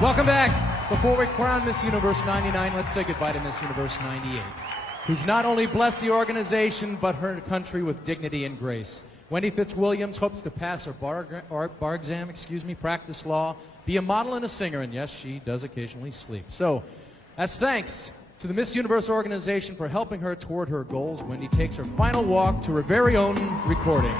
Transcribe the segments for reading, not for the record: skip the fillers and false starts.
Welcome back. Before we crown Miss Universe 99, let's say goodbye to Miss Universe 98, who's not only blessed the organization, but her country with dignity and grace. Wendy Fitzwilliams hopes to pass her bar exam, practice law, be a model and a singer, and yes, she does occasionally sleep. So, as thanks to the Miss Universe organization for helping her toward her goals, Wendy takes her final walk to her very own recording.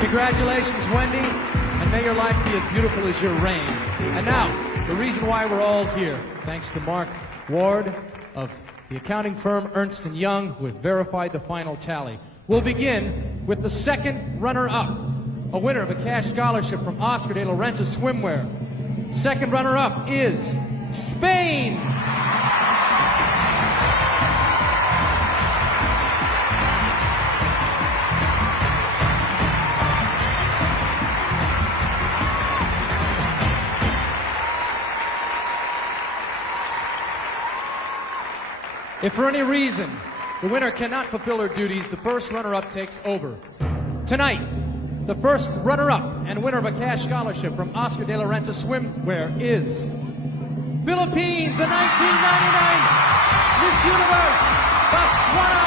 Congratulations, Wendy, and may your life be as beautiful as your reign. And now, the reason why we're all here, thanks to Mark Ward of the accounting firm Ernst & Young, who has verified the final tally. We'll begin with the second runner-up, a winner of a cash scholarship from Oscar de la Renta Swimwear. Second runner-up is Spain. If for any reason the winner cannot fulfill her duties, the first runner-up takes over. Tonight, the first runner-up and winner of a cash scholarship from Oscar de la Renta Swimwear is Philippines, the 1999 Miss Universe, Botswana.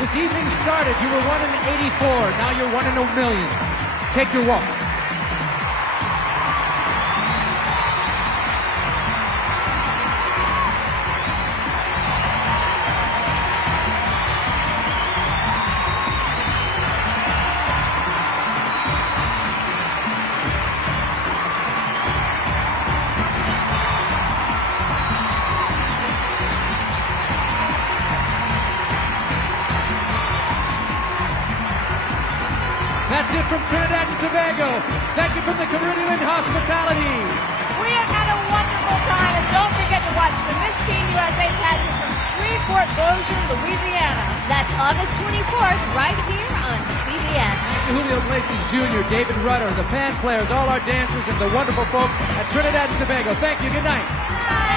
This evening started, you were 1 in 84, now you're 1 in a million. Take your walk. That's it from Trinidad and Tobago. Thank you from the Caribbean Hospitality. We have had a wonderful time, and don't forget to watch the Miss Teen USA pageant from Shreveport, Bossier, Louisiana. That's August 24th, right here on CBS. Julio Iglesias Jr., David Rudder, the band players, all our dancers, and the wonderful folks at Trinidad and Tobago. Thank you. Good night. Bye.